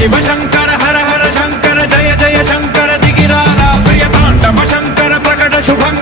शिव शंकर हर हर शंकर जय जय शंकर दिगिरारा प्रिय तांडव शंकर प्रकट शुभं